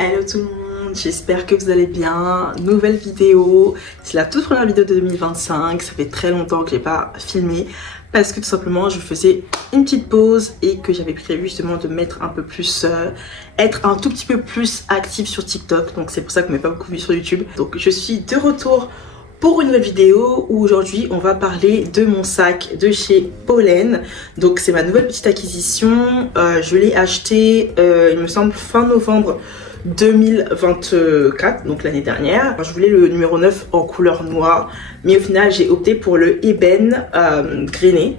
Hello tout le monde, j'espère que vous allez bien. Nouvelle vidéo, c'est la toute première vidéo de 2025. Ça fait très longtemps que j'ai pas filmé parce que tout simplement je faisais une petite pause et que j'avais prévu justement de mettre un peu plus, être un tout petit peu plus active sur TikTok. Donc c'est pour ça que vous m'avez pas beaucoup vu sur YouTube. Donc je suis de retour pour une nouvelle vidéo où aujourd'hui on va parler de mon sac de chez Pollen. Donc c'est ma nouvelle petite acquisition. Je l'ai acheté il me semble fin novembre 2024, donc l'année dernière. Je voulais le numéro 9 en couleur noire, mais au final j'ai opté pour le ébène grainé.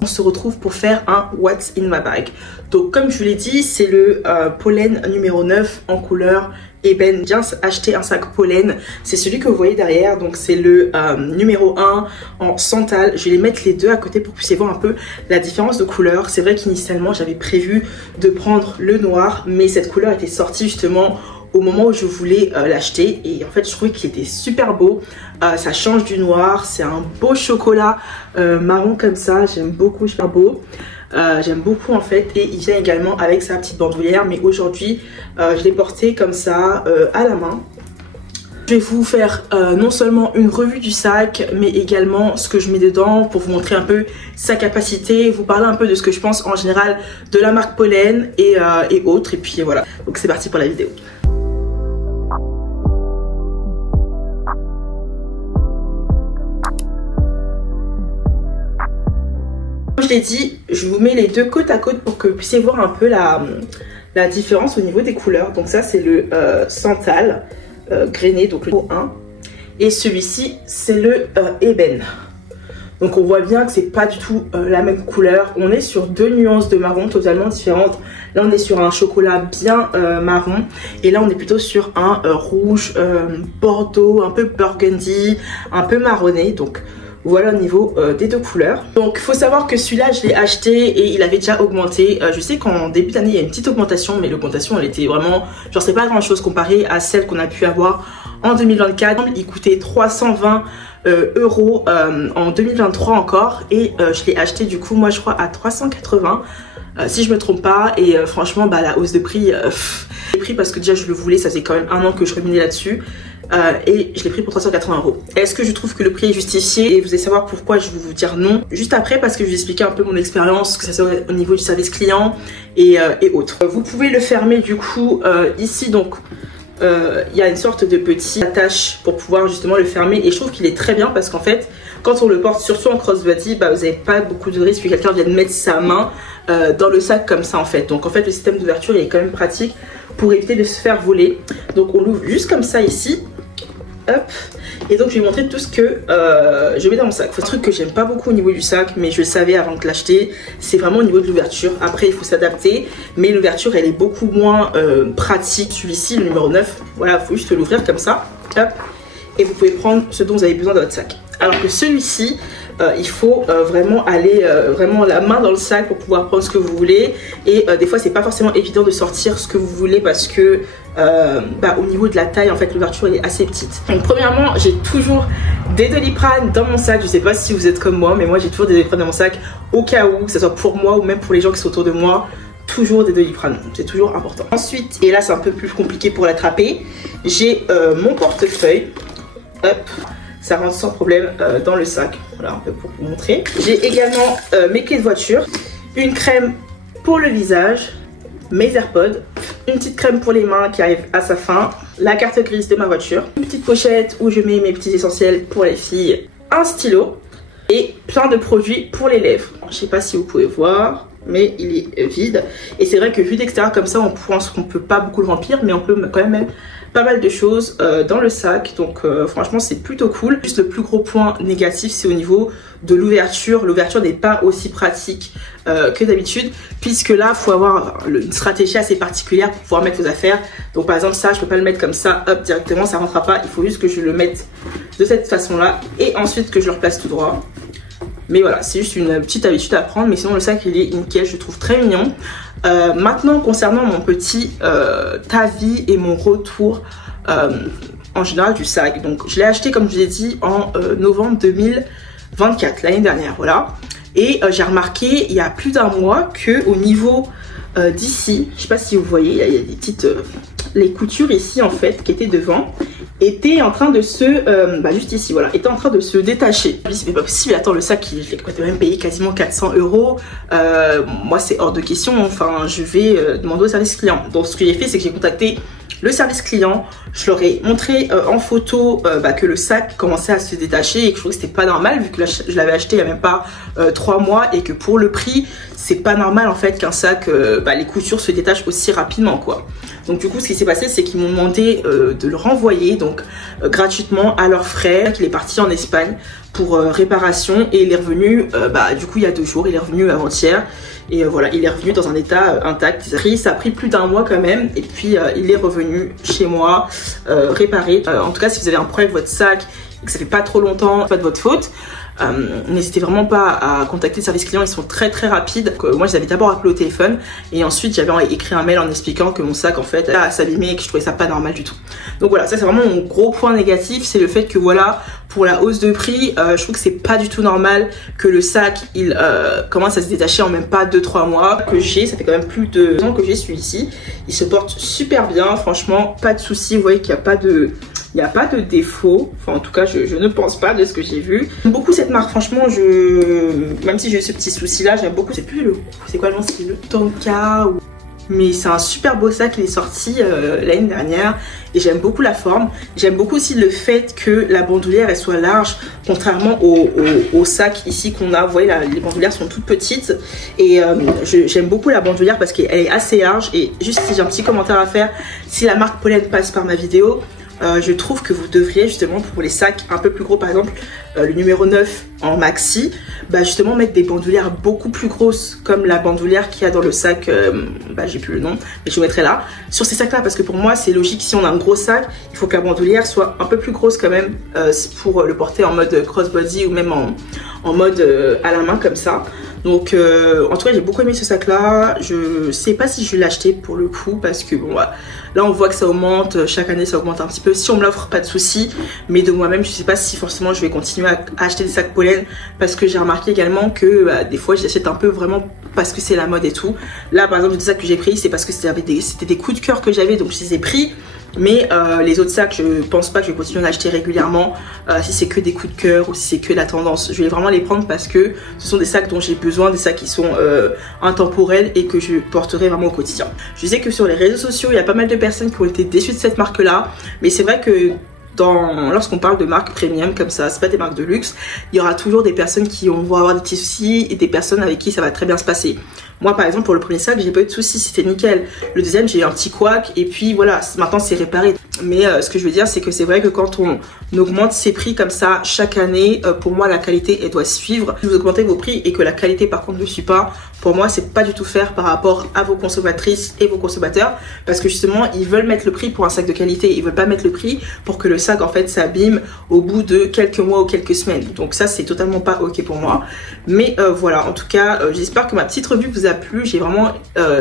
On se retrouve pour faire un What's in my bag. Donc comme je vous l'ai dit, c'est le Pollen numéro 9 en couleur ébène. Bien acheter un sac Pollen, c'est celui que vous voyez derrière. Donc c'est le numéro 1 en santal. Je vais les mettre les deux à côté pour que vous puissiez voir un peu la différence de couleur. C'est vrai qu'initialement j'avais prévu de prendre le noir, mais cette couleur était sortie justement au moment où je voulais l'acheter, et en fait je trouvais qu'il était super beau. Ça change du noir, c'est un beau chocolat marron comme ça, j'aime beaucoup, super beau. J'aime beaucoup en fait, et il vient également avec sa petite bandoulière, mais aujourd'hui je l'ai porté comme ça à la main. Je vais vous faire non seulement une revue du sac, mais également ce que je mets dedans pour vous montrer un peu sa capacité, vous parler un peu de ce que je pense en général de la marque Pollen et autres, et puis voilà. Donc c'est parti pour la vidéo. Comme je l'ai dit, je vous mets les deux côte à côte pour que vous puissiez voir un peu la différence au niveau des couleurs. Donc ça c'est le santal grainé, donc le numéro 1, et celui-ci c'est le ébène. Donc on voit bien que c'est pas du tout la même couleur. On est sur deux nuances de marron totalement différentes. Là on est sur un chocolat bien marron, et là on est plutôt sur un rouge bordeaux, un peu burgundy, un peu marronné. Donc voilà au niveau des deux couleurs. Donc il faut savoir que celui-là je l'ai acheté et il avait déjà augmenté. Je sais qu'en début d'année il y a une petite augmentation, mais l'augmentation elle était vraiment, genre c'est pas grand chose comparé à celle qu'on a pu avoir en 2024. Il coûtait 320 euros en 2023 encore, et je l'ai acheté du coup moi je crois à 380 si je me trompe pas. Et franchement bah la hausse de prix, j'ai pris parce que déjà je le voulais, ça faisait quand même un an que je ruminais là-dessus. Et je l'ai pris pour 380 euros. Est-ce que je trouve que le prix est justifié? Et vous allez savoir pourquoi je vais vous dire non juste après, parce que je vais vous expliquer un peu mon expérience, que ça soit au niveau du service client et autres. Vous pouvez le fermer du coup ici, donc il y a une sorte de petit attache pour pouvoir justement le fermer, et je trouve qu'il est très bien parce qu'en fait quand on le porte surtout en crossbody, bah, vous n'avez pas beaucoup de risque que quelqu'un vienne mettre sa main dans le sac comme ça en fait. Donc en fait le système d'ouverture il est quand même pratique pour éviter de se faire voler. Donc on l'ouvre juste comme ça ici. Hop. Et donc je vais vous montrer tout ce que je mets dans mon sac. Un truc que j'aime pas beaucoup au niveau du sac, mais je le savais avant de l'acheter, c'est vraiment au niveau de l'ouverture. Après il faut s'adapter, mais l'ouverture elle est beaucoup moins pratique. Celui-ci, le numéro 9, voilà, il faut juste l'ouvrir comme ça. Hop. Et vous pouvez prendre ce dont vous avez besoin dans votre sac. Alors que celui-ci, il faut vraiment aller vraiment la main dans le sac pour pouvoir prendre ce que vous voulez. Et des fois c'est pas forcément évident de sortir ce que vous voulez parce que au niveau de la taille en fait l'ouverture elle est assez petite. Donc premièrement j'ai toujours des Doliprane dans mon sac. Je sais pas si vous êtes comme moi, mais moi j'ai toujours des Doliprane dans mon sac au cas où, que ce soit pour moi ou même pour les gens qui sont autour de moi. Toujours des Doliprane, c'est toujours important. Ensuite, et là c'est un peu plus compliqué pour l'attraper, j'ai mon portefeuille. Hop, ça rentre sans problème dans le sac. Voilà un peu pour vous montrer. J'ai également mes clés de voiture, une crème pour le visage, mes AirPods, une petite crème pour les mains qui arrive à sa fin, la carte grise de ma voiture, une petite pochette où je mets mes petits essentiels pour les filles, un stylo et plein de produits pour les lèvres. Je sais pas si vous pouvez voir, mais il est vide. Et c'est vrai que vu d'extérieur comme ça, on pense qu'on peut pas beaucoup le remplir, mais on peut quand même mettre pas mal de choses dans le sac. Donc franchement c'est plutôt cool. Juste le plus gros point négatif c'est au niveau de l'ouverture. L'ouverture n'est pas aussi pratique que d'habitude, puisque là il faut avoir une stratégie assez particulière pour pouvoir mettre vos affaires. Donc par exemple ça je peux pas le mettre comme ça, hop, directement ça rentrera pas. Il faut juste que je le mette de cette façon là et ensuite que je le replace tout droit. Mais voilà, c'est juste une petite habitude à prendre, mais sinon le sac il est nickel, je trouve très mignon. Maintenant concernant mon petit avis et mon retour en général du sac, donc je l'ai acheté comme je l'ai dit en novembre 2024, l'année dernière, voilà. Et j'ai remarqué il y a plus d'un mois que au niveau d'ici, je sais pas si vous voyez, il y a des petites les coutures ici en fait qui étaient devant étaient en train de se juste ici voilà, étaient en train de se détacher. C'est pas possible, attends, le sac je l'ai quand même payé quasiment 400 €. Moi c'est hors de question, enfin je vais demander au service client. Donc ce que j'ai fait, c'est que j'ai contacté le service client, je leur ai montré en photo que le sac commençait à se détacher et que je trouvais que c'était pas normal vu que là, je l'avais acheté il y a même pas 3 mois et que pour le prix c'est pas normal en fait qu'un sac les coutures se détachent aussi rapidement quoi. Donc du coup ce qui s'est passé, c'est qu'ils m'ont demandé de le renvoyer donc gratuitement à leurs frais. Il est parti en Espagne pour réparation et il est revenu du coup il y a 2 jours, il est revenu avant-hier. Et voilà, il est revenu dans un état intact. Ça a pris plus d'un mois quand même. Et puis il est revenu chez moi réparé. En tout cas, si vous avez un problème avec votre sac et que ça fait pas trop longtemps, pas de votre faute, n'hésitez vraiment pas à contacter le service client, ils sont très rapides. Moi je les avais d'abord appelé au téléphone et ensuite j'avais écrit un mail en expliquant que mon sac en fait s'abîmait et que je trouvais ça pas normal du tout. Donc voilà, ça c'est vraiment mon gros point négatif, c'est le fait que voilà, pour la hausse de prix, je trouve que c'est pas du tout normal que le sac il commence à se détacher en même pas 2-3 mois que j'ai. Ça fait quand même plus de 2 ans que j'ai celui-ci, il se porte super bien, franchement pas de soucis. Vous voyez qu'il n'y a pas de défaut, enfin en tout cas je ne pense pas de ce que j'ai vu. J'aime beaucoup cette marque, franchement, même si j'ai eu ce petit souci là, j'aime beaucoup. C'est quoi le nom, c'est le Tonka ou... Mais c'est un super beau sac, il est sorti l'année dernière et j'aime beaucoup la forme. J'aime beaucoup aussi le fait que la bandoulière elle soit large, contrairement au sac ici qu'on a. Vous voyez là, les bandoulières sont toutes petites et j'aime beaucoup la bandoulière parce qu'elle est assez large. Et juste si j'ai un petit commentaire à faire, si la marque Pollen passe par ma vidéo, je trouve que vous devriez justement pour les sacs un peu plus gros, par exemple le numéro 9 en maxi, justement mettre des bandoulières beaucoup plus grosses comme la bandoulière qu'il y a dans le sac, j'ai plus le nom mais je vous mettrai là, sur ces sacs là, parce que pour moi c'est logique, si on a un gros sac il faut que la bandoulière soit un peu plus grosse quand même pour le porter en mode crossbody ou même en mode à la main comme ça. Donc en tout cas j'ai beaucoup aimé ce sac là. Je sais pas si je vais l'acheter pour le coup parce que bon là on voit que ça augmente, chaque année ça augmente un petit peu. Si on me l'offre, pas de souci, mais de moi-même je sais pas si forcément je vais continuer à acheter des sacs Pollen, parce que j'ai remarqué également que des fois j'achète un peu vraiment parce que c'est la mode et tout. Là par exemple les deux sacs que j'ai pris, c'est parce que c'était des coups de cœur que j'avais, donc je les ai pris. Mais les autres sacs, je pense pas que je vais continuer à acheter régulièrement si c'est que des coups de cœur ou si c'est que la tendance. Je vais vraiment les prendre parce que ce sont des sacs dont j'ai besoin, des sacs qui sont intemporels et que je porterai vraiment au quotidien. Je sais que sur les réseaux sociaux, il y a pas mal de personnes qui ont été déçues de cette marque-là, mais c'est vrai que lorsqu'on parle de marques premium comme ça, c'est pas des marques de luxe, il y aura toujours des personnes qui vont avoir des petits soucis et des personnes avec qui ça va très bien se passer. Moi par exemple pour le premier sac j'ai pas eu de soucis, c'était nickel. Le deuxième j'ai eu un petit couac et puis voilà, maintenant c'est réparé. Mais ce que je veux dire c'est que c'est vrai que quand on augmente ses prix comme ça chaque année, pour moi la qualité elle doit suivre. Si vous augmentez vos prix et que la qualité par contre ne suit pas, pour moi c'est pas du tout faire par rapport à vos consommatrices et vos consommateurs, parce que justement ils veulent mettre le prix pour un sac de qualité, ils veulent pas mettre le prix pour que le sac en fait s'abîme au bout de quelques mois ou quelques semaines. Donc ça c'est totalement pas ok pour moi. Mais voilà, en tout cas j'espère que ma petite revue vous a plu. J'ai vraiment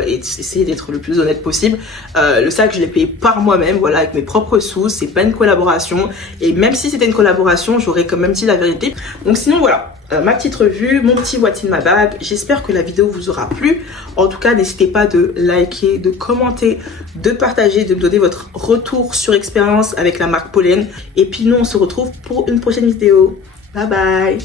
essayé d'être le plus honnête possible. Le sac je l'ai payé par moi-même, voilà, avec mes propres sous, c'est pas une collaboration, et même si c'était une collaboration j'aurais quand même dit la vérité. Donc sinon voilà, ma petite revue, mon petit what in my bag. J'espère que la vidéo vous aura plu. En tout cas n'hésitez pas de liker, de commenter, de partager, de me donner votre retour sur expérience avec la marque Pollen. Et puis nous on se retrouve pour une prochaine vidéo. Bye bye.